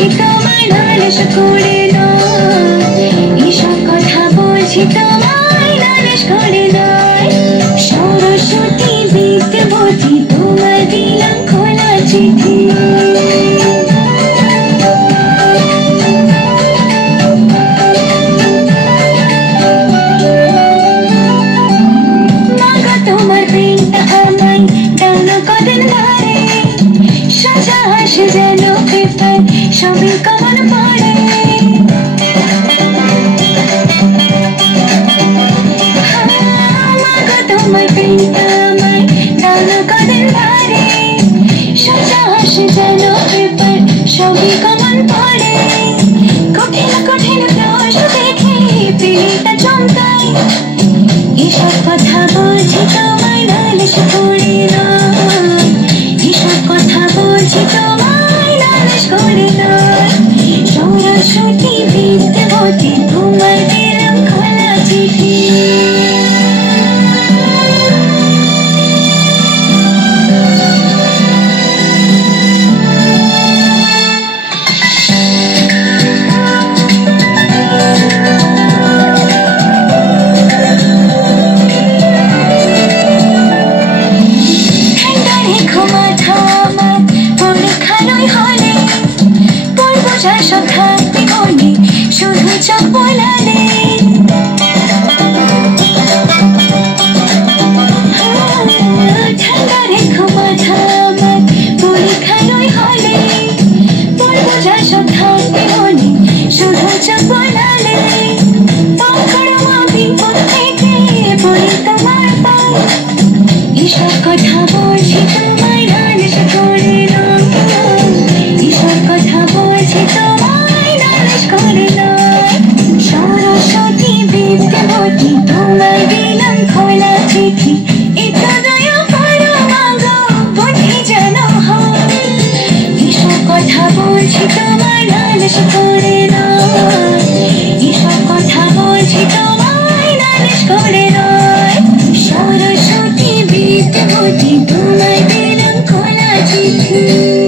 বলছি তোমায় নালিশ করে নয়, এসব কথা বলছি তোমায় নালিশ করে নয়। সরস্বতী বিদ্যাবতী তোমায় দিলাম খোলা চিঠি। মাগো তোমার প্রেমটা আমায় টানো কদিন ধরে, সোজা আসে যেন পেপার সবই কমন পড়ে। মাগো তোমার প্রেমটা আমায় টানো কদিন ধরে, সোজা আসে যেন পেপার সবই কমন পড়ে। কঠিন কঠিন প্রশ্ন দেখে প্রেমটা চমকায়, এসব কথা বলছি তোমায় নালিশ করে নয়, এসব কথা বলছি তোমায় নালিশ করে নয়। সরস্বতী বিদ্যাবতী তোমায় দিলাম খোলা চিঠি। সব থাকবে মনে শুধু চোখ বোলালে, ঠান্ডা রেখো মাথা আমার পরীক্ষার হলে। পড়বো যা সব থাকবে মনে শুধু চোখ বোলালে। পাকড়ো বিপদ থেকে পড়ে তোমার পায়, এসব কথা বলছি তোমায় নালিশ করে নয়, এসব কথা বলছি তোমায় নালিশ করে নয়। সরস্বতী বিদ্যাবতী তোমায় দিলাম খোলা চিঠি। একটু দয়া করো মাগো বুদ্ধি যেন হয়, এসব কথা বলছি তোমায় নালিশ করে নয়, এসব কথা বলছি তোমায় নালিশ করে নয়। সরস্বতী বিদ্যাবতী তোমায় দিলাম খোলা চিঠি।